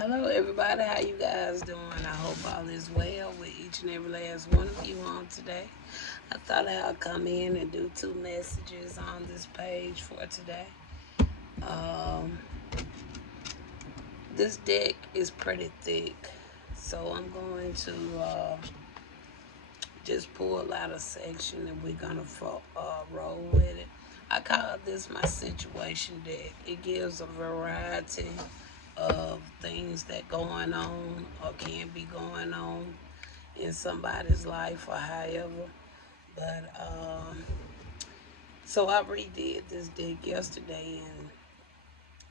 Hello, everybody. How you guys doing? I hope all is well with each and every last one of you on today. I thought I'd come in and do two messages on this page for today. Um, this deck is pretty thick, so I'm going to just pull out a section and we're gonna roll with it. I call this my situation deck. It gives a variety of things that going on or can be going on in somebody's life or however. But so I redid this deck yesterday,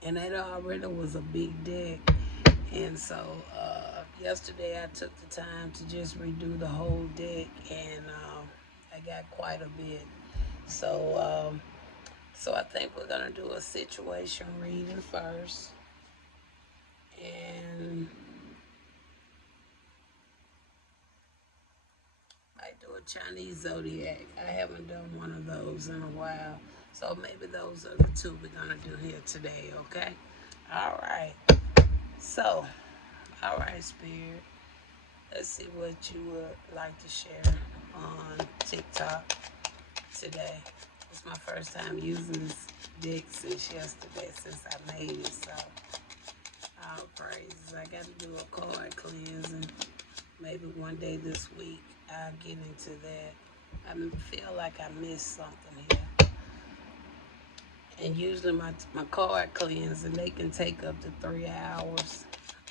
and it already was a big deck. And so yesterday I took the time to just redo the whole deck, and I got quite a bit. So so I think we're gonna do a situation reading first, and I do a Chinese zodiac. I haven't done one of those in a while. So maybe those are the two we're going to do here today, okay? All right. So, all right, Spirit. Let's see what you would like to share on TikTok today. It's my first time using this deck since yesterday, since I made it. So, all praises. I got to do a card cleansing. Maybe one day this week I'll get into that. I feel like I missed something here. And usually my card cleansing, they can take up to 3 hours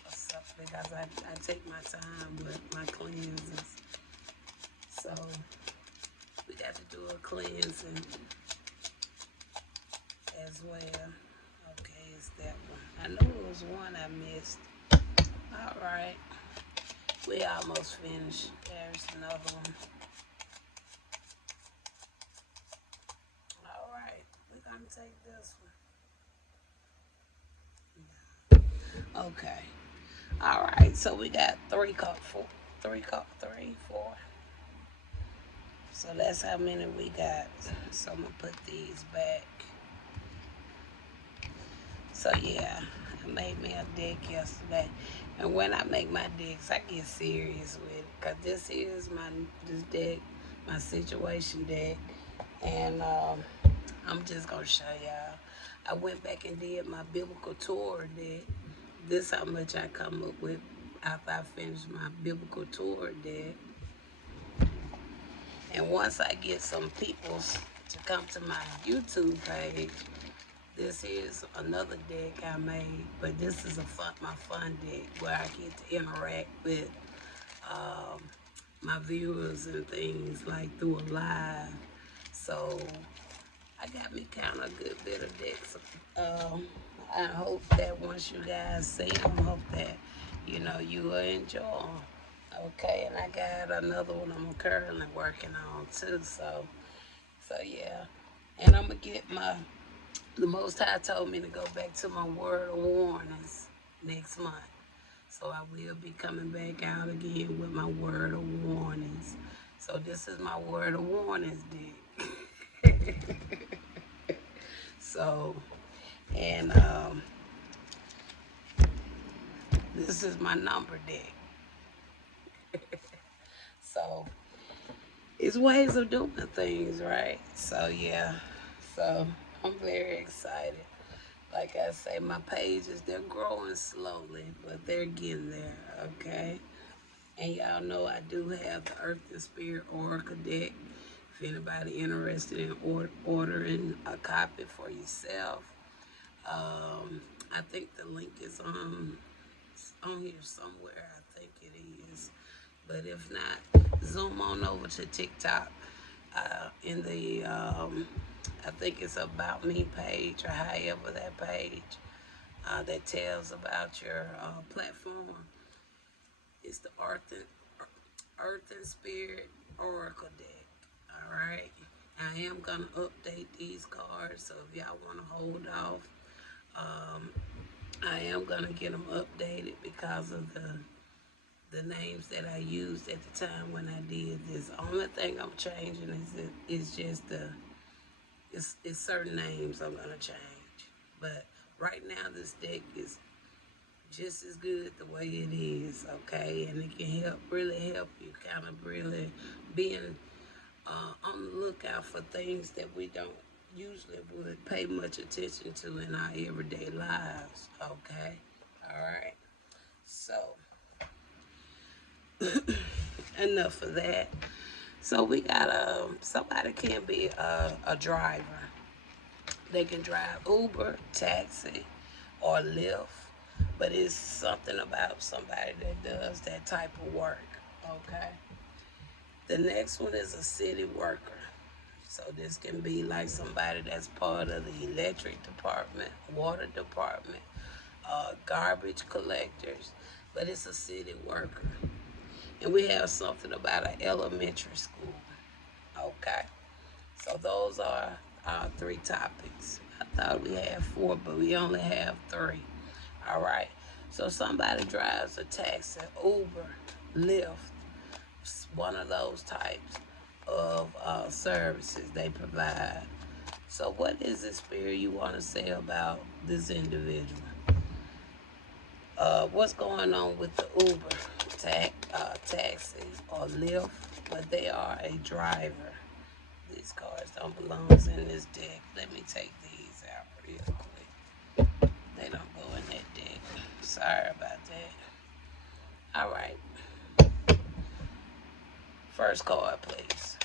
or something because I take my time with my cleansings. So we got to do a cleansing as well. Okay, it's that one. I know it was one I missed. All right. We almost finished. There's another one. All right, we're gonna take this one. Okay. All right. So we got three, four. So that's how many we got. So I'm gonna put these back. So yeah, I made me a deck yesterday, and when I make my decks, I get serious with it, cause this is this deck, my situation deck, and I'm just gonna show y'all. I went back and did my biblical tour deck. This how much I come up with after I finish my biblical tour deck. And once I get some people to come to my YouTube page, this is another deck I made, but this is my fun deck where I get to interact with um, my viewers and things like through a live. So I got me kind of a good bit of decks. Um, I hope that once you guys see them, hope that you will enjoy them. Okay, and I got another one I'm currently working on too. So yeah, and I'm gonna get the Most High told me to go back to my word of warnings next month. So I will be coming back out again with my word of warnings. So this is my word of warnings deck. So, and this is my number deck. So it's ways of doing things, right? So yeah. So I'm very excited. Like I say, my pages, they're growing slowly, but they're getting there, okay? And y'all know I do have the Earth and Spirit Oracle deck. If anybody interested in ordering a copy for yourself, I think the link is on here somewhere. I think it is. But if not, zoom on over to TikTok. In the I think it's About Me page or however that page that tells about your platform. It's the Earth and Spirit Oracle deck. All right. I am gonna update these cards, so if y'all want to hold off, um, I am gonna get them updated because of the names that I used at the time when I did this. The only thing I'm changing is just it's certain names I'm gonna change. But right now this deck is just as good the way it is, okay? And it can really help you kind of really being on the lookout for things that we don't usually would pay much attention to in our everyday lives, okay? All right. So, enough of that. So we got somebody can be a driver. They can drive Uber, taxi, or Lyft, but it's something about somebody that does that type of work. Okay. The next one is a city worker. So this can be like somebody that's part of the electric department, water department, garbage collectors, but it's a city worker. And we have something about an elementary school. Okay. So those are our three topics. I thought we had four, but we only have three. All right. So somebody drives a taxi, Uber, Lyft, one of those types of services they provide. So what is the spirit you want to say about this individual? What's going on with the Uber, taxi, or Lyft? But they are a driver. These cards don't belong in this deck. Let me take these out real quick. They don't go in that deck. Sorry about that. All right. First card, please.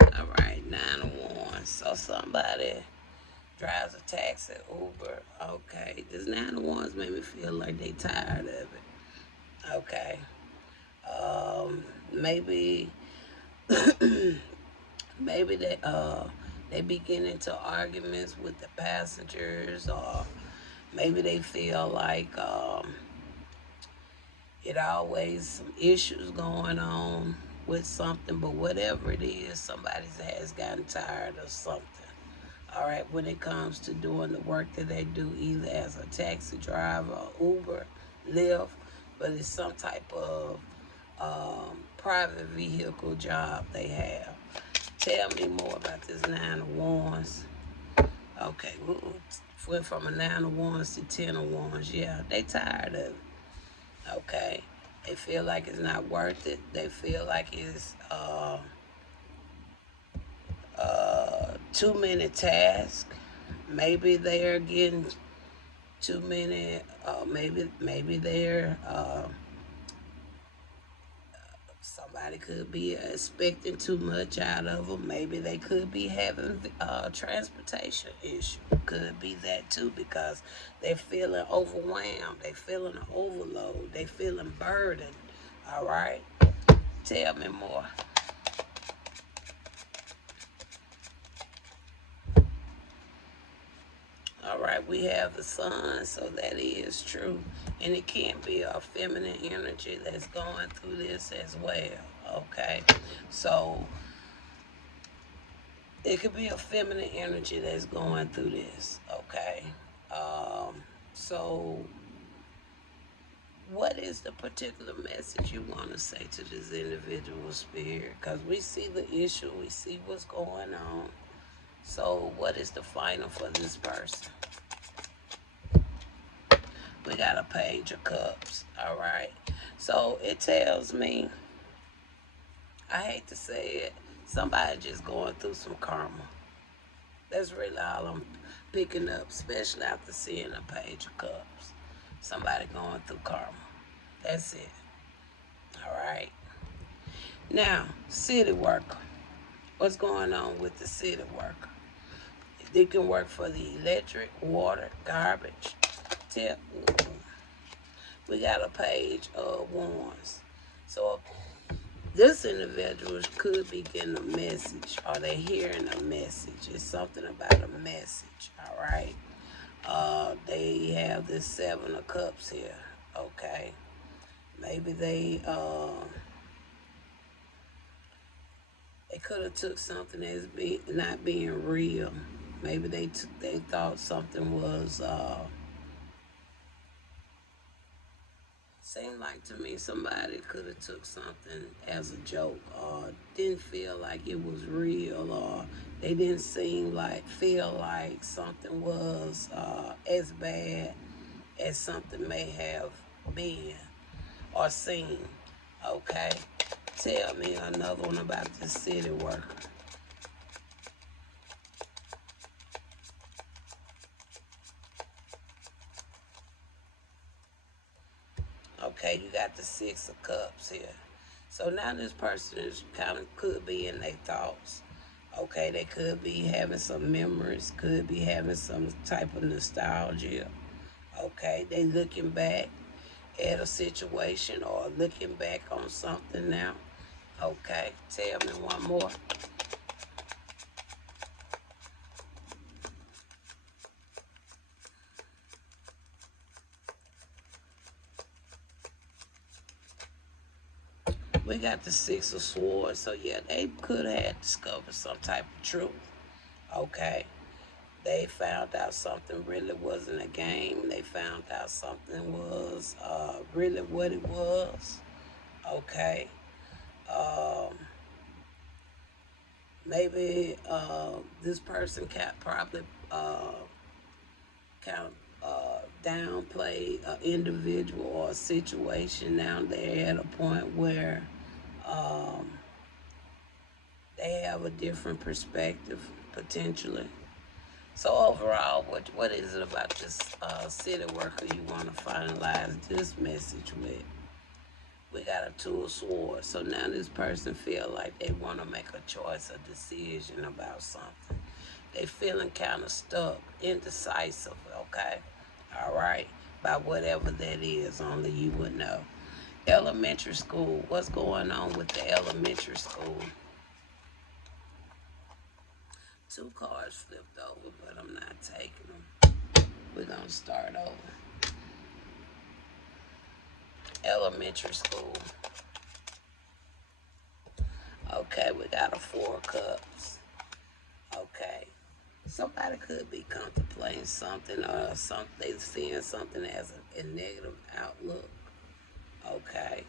All right, 9 of Wands. So somebody drives a taxi, Uber. Okay. This 9 of Wands made me feel like they tired of it. Okay. Maybe maybe they be getting into arguments with the passengers, or maybe they feel like it always some issues going on with something, but whatever it is, somebody has gotten tired of something. All right, when it comes to doing the work that they do, either as a taxi driver, or Uber, Lyft, but it's some type of private vehicle job they have. Tell me more about this 9 of Wands. Okay, went from a 9 of Wands to 10 of Wands. Yeah, they tired of it. Okay, they feel like it's not worth it. They feel like it's too many tasks. Maybe they're getting too many. Maybe they're somebody could be expecting too much out of them. Maybe they could be having transportation issue. Could be that too, because they're feeling overwhelmed. They feeling an overload. They feeling burdened. All right. Tell me more. All right, we have the sun, so that is true. And it can be a feminine energy that's going through this as well. Okay. So it could be a feminine energy that's going through this. Okay. So what is the particular message you want to say to this individual, spirit? Because we see the issue, we see what's going on. So what is the final for this person? We got a Page of Cups. All right. So it tells me, I hate to say it, somebody just going through some karma. That's really all I'm picking up, especially after seeing a Page of Cups. Somebody going through karma. That's it. All right. Now, city worker. What's going on with the city worker? They can work for the electric, water, garbage, tip. We got a Page of Wands. So this individual could be getting a message, or they're hearing a message. It's something about a message, all right? They have this 7 of Cups here, okay? Maybe they could have took something as not being real. Maybe they thought something was Seemed like to me somebody could have took something as a joke or didn't feel like it was real, or they didn't feel like something was as bad as something may have been or seen. Okay, tell me another one about this city worker. Okay, you got the Six of Cups here. So now this person is kind of could be in their thoughts. Okay, they could be having some memories, could be having some type of nostalgia. Okay, they looking back at a situation or looking back on something now. Okay, tell me one more. We got the Six of Swords, so yeah, they could have discovered some type of truth. Okay, they found out something really wasn't a game. They found out something was really what it was. Okay, um, maybe this person can probably kind of downplay an individual or a situation. Now they're at a point where um, they have a different perspective potentially. So overall, what is it about this city worker you want to finalize this message with? We got a Two of Swords. So now this person feel like they want to make a choice, a decision about something. They feeling kind of stuck, indecisive, okay? All right? By whatever that is, only you would know. Elementary school. What's going on with the elementary school? Two cards flipped over, but I'm not taking them. We're going to start over. Elementary school. Okay, we got a Four of Cups. Okay. Somebody could be contemplating something or something, seeing something as a negative outlook. Okay.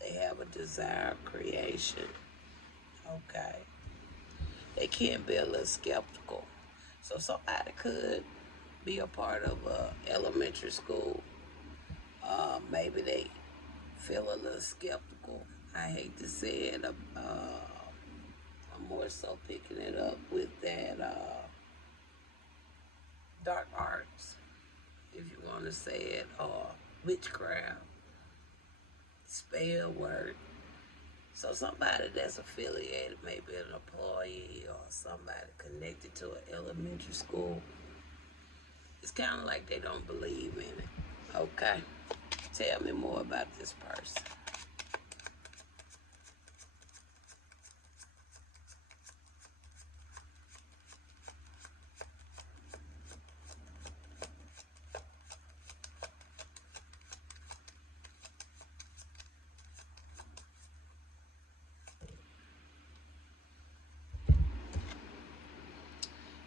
They have a desire of creation. Okay. They can be a little skeptical. So somebody could be a part of a elementary school. Maybe they feel a little skeptical. I hate to say it. I'm more so picking it up with that dark arts, if you want to say it, or witchcraft, spell work. So somebody that's affiliated, maybe an employee or somebody connected to an elementary school, it's kind of like they don't believe in it. Okay, tell me more about this person.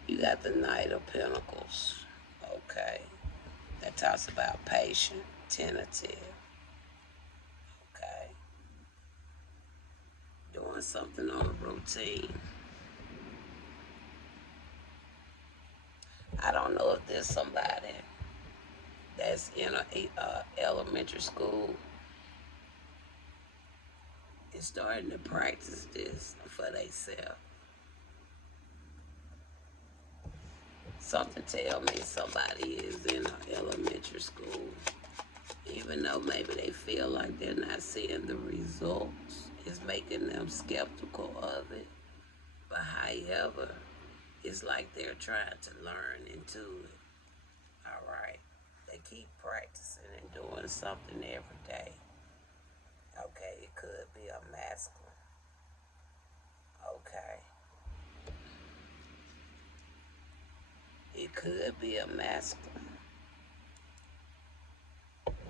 You got the Knight of Pentacles. Okay, that talks about patient, tentative. Okay, doing something on a routine. I don't know if there's somebody that's in a elementary school is starting to practice this for themselves. Something tell me somebody is in an elementary school, even though maybe they feel like they're not seeing the results. It's making them skeptical of it. But however, it's like they're trying to learn into it. All right. They keep practicing and doing something every day. Okay, it could be a masculine. Okay. It could be a masculine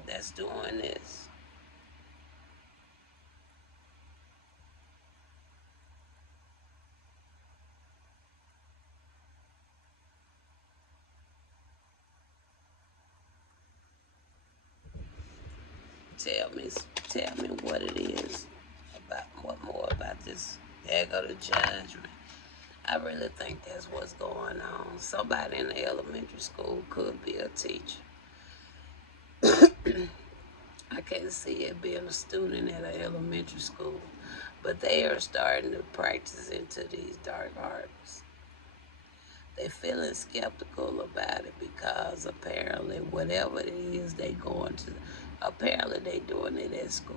that's doing this. tell me what it is about, what more about this. There go the judgment. I really think that's what's going on. Somebody in the elementary school could be a teacher. I can't see it being a student at an elementary school, but they are starting to practice into these dark arts. They feeling skeptical about it because apparently whatever it is they going to, apparently they doing it at school.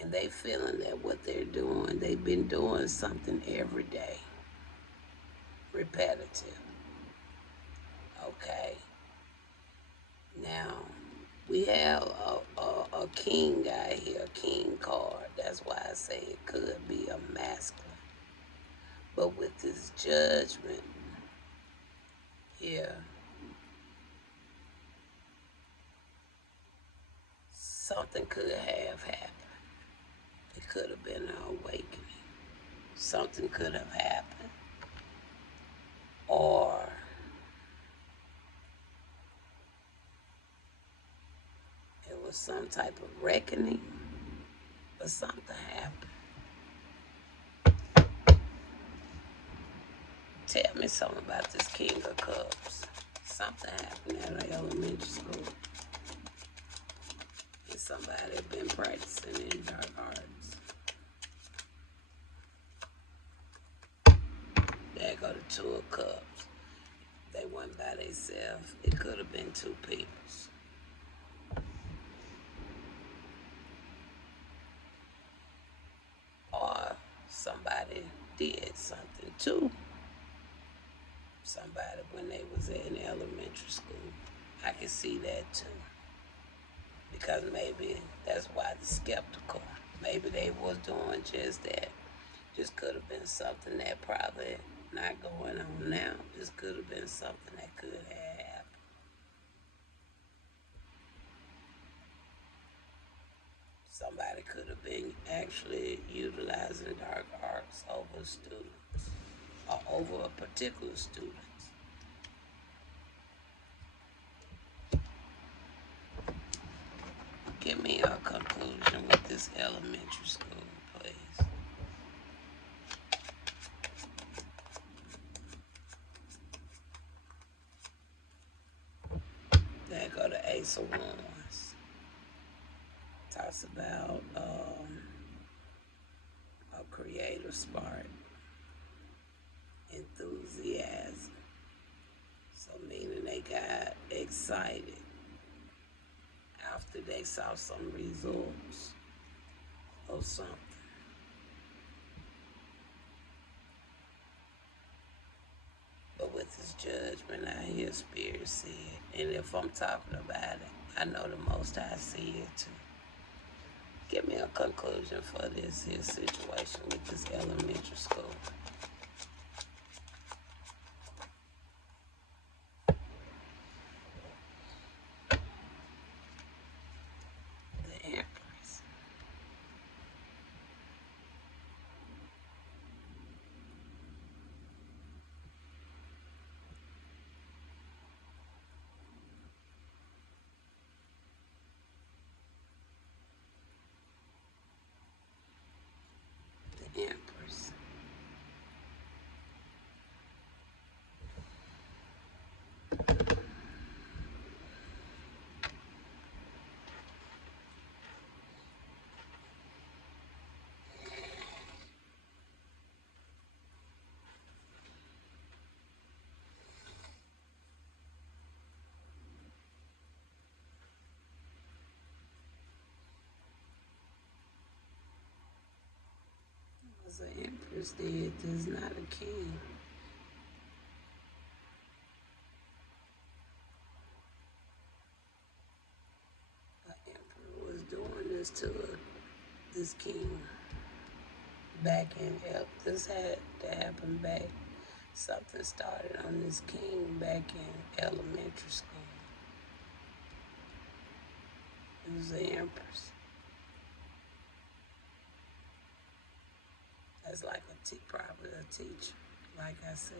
And they feeling that what they're doing, they've been doing something every day, repetitive. Okay. Now, we have a king guy here, a king card. That's why I say it could be a masculine. But with this judgment, yeah, something could have happened. It could have been an awakening. Something could have happened. Or it was some type of reckoning, but something happened. Tell me something about this King of Cups. Something happened at an elementary school. And somebody had been practicing in dark arts. There go the Two of Cups. They went by themselves. It could have been two peoples. Or somebody did something to somebody when they was in elementary school. I can see that too. Because maybe that's why the skeptical. Maybe they was doing just that. Just could have been something that probably not going on now. Just could have been something that could have happened. Somebody could have been actually utilizing dark arts over students or over a particular student. Give me a conclusion with this elementary school, please. There go the Ace of Wands. Talks about a creative spark, enthusiasm. So meaning they got excited after they saw some results of something. But with this judgment, I hear Spirit see it. And if I'm talking about it, I know the Most High see it too. Give me a conclusion for this here situation with this elementary school. The Empress. The Empress. Because the Empress did, there's not a king. The Emperor was doing this to this king back in, this had to happen back. Something started on this king back in elementary school. It was the Empress. That's like probably a teacher, like I said.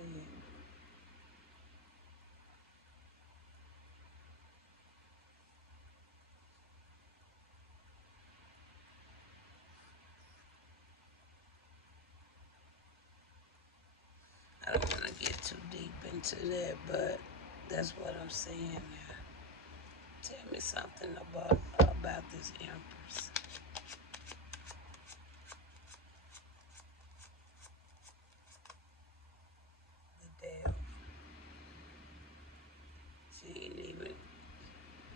into that, but that's what I'm saying now. Tell me something about this Empress. The devil. She ain't even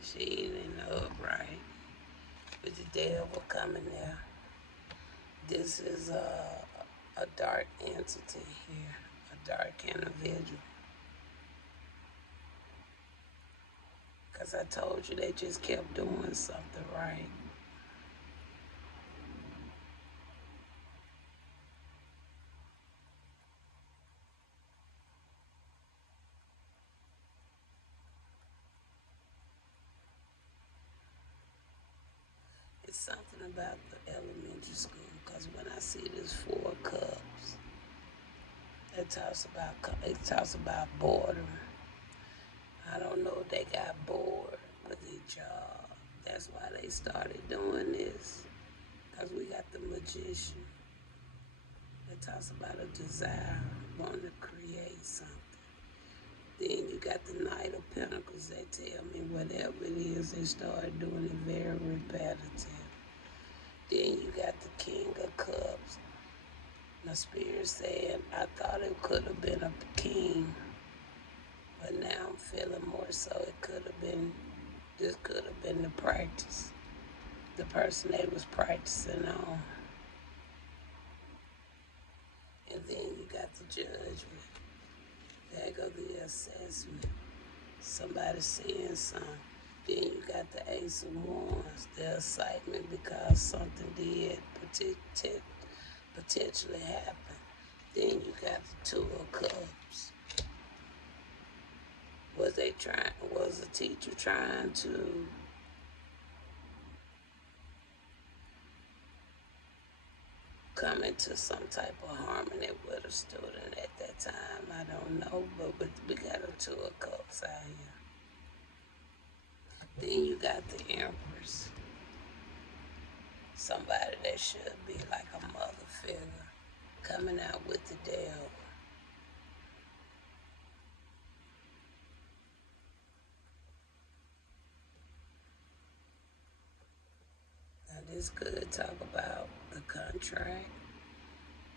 she ain't in the upright. With the devil coming there. This is a dark entity here. A dark individual. Because I told you they just kept doing something right. It's something about the elementary school. Because when I see this 4 cups, it talks about boredom. I don't know if they got bored with their job. That's why they started doing this. Because we got the magician that talks about a desire, wanting to create something. Then you got the Knight of Pentacles that tell me whatever it is, they start doing it very repetitive. Then you got the King of Cups. My spirit said, I thought it could have been a king, but now I'm feeling more so this could have been the practice. The person they was practicing on. And then you got the judgment. There go the assessment. Somebody saying something. Then you got the Ace of Wands, the excitement because something did potentially happen. Then you got the Two of Cups. Was the teacher trying to come into some type of harmony with a student at that time? I don't know, but we got a Two of Cups out here. Then you got the Empress. Somebody that should be like a mother figure coming out with the devil. Now this could talk about the contract,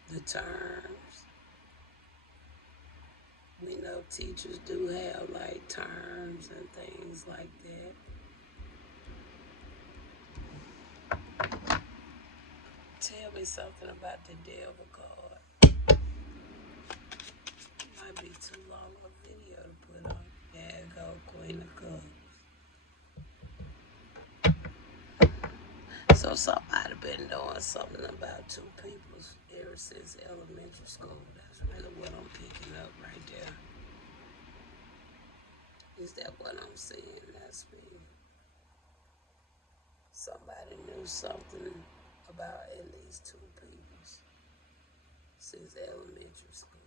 the terms. We know teachers do have like terms and things like that. Tell me something about the devil card. Might be too long a video to put on. There you go, Queen of Cups. So somebody been doing something about two people ever since elementary school. That's really what I'm picking up right there. Is that what I'm seeing? That's me. Somebody knew something about at least two people since elementary school.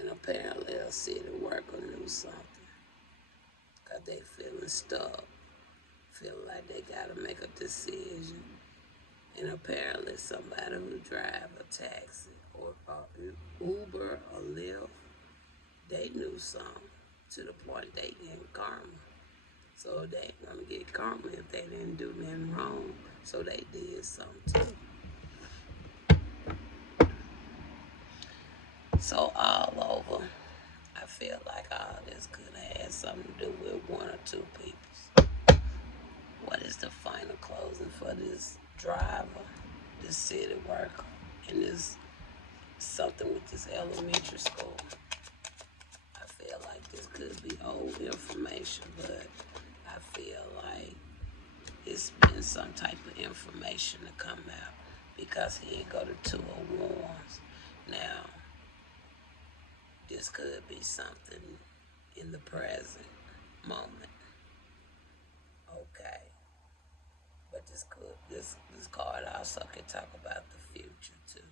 And apparently a city worker knew something. Because they feeling stuck. Feeling like they got to make a decision. And apparently somebody who drive a taxi or Uber or Lyft, they knew something to the point they getting karma. So they ain't gonna get karma if they didn't do nothing wrong. So they did something too. So all over, I feel like all this could have had something to do with one or two people. What is the final closing for this driver, this city worker, and this something with this elementary school? I feel like this could be old information, but I feel like it's been some type of information to come out because here go the Two of Wands. Now, this could be something in the present moment. Okay. But this card also can talk about the future too.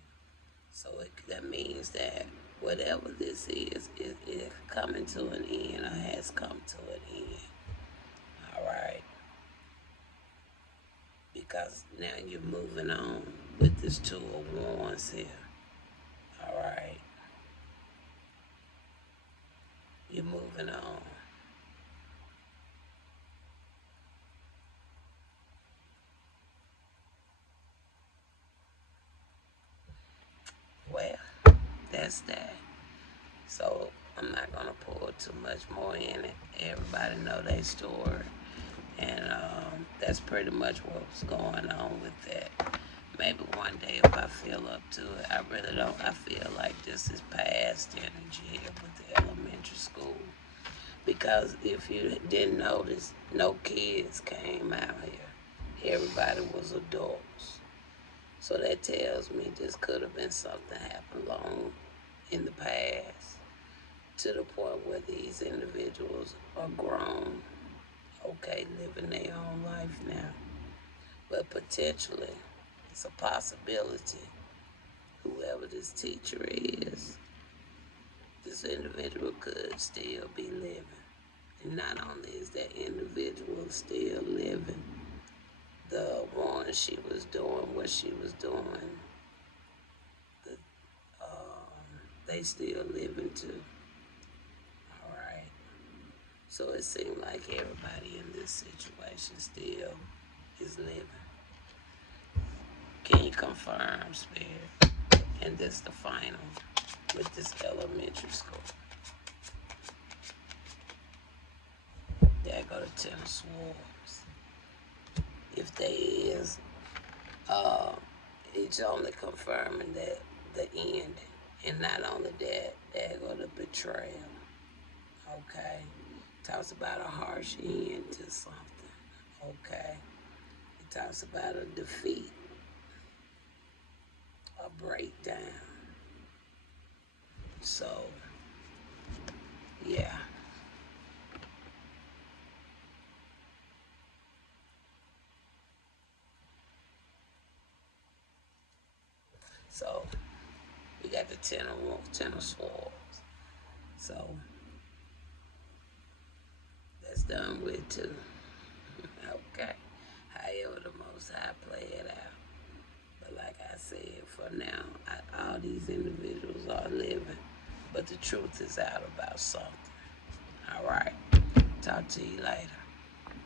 So that means that whatever this is coming to an end or has come to an end. All right. Because now you're moving on with this Two of Wands here. All right. moving on. Well, that's that. So I'm not gonna pour too much more in it. Everybody know their story, and that's pretty much what's going on with that. Maybe one day if I feel up to it, I really don't. I feel like this is past energy here with the elementary school. Because if you didn't notice, no kids came out here. Everybody was adults. So that tells me this could have been something happened long in the past to the point where these individuals are grown, okay, living their own life now. But potentially, it's a possibility, whoever this teacher is, this individual could still be living. And not only is that individual still living, the one she was doing what she was doing, the, they still living too. All right. So it seemed like everybody in this situation still is living. Can you confirm, Spirit? And this the final with this elementary school. There go the Ten of Swords. If there is, it's only confirming that the end. And not only that, there go the betrayal. Okay? Talks about a harsh end to something. Okay? It talks about a defeat, a breakdown. So, yeah. So, we got the ten of Swords. So, that's done with too. Okay. However, the Most High play it out. But like I said, for now, all these individuals are living. But the truth is out about something. All right. Talk to you later.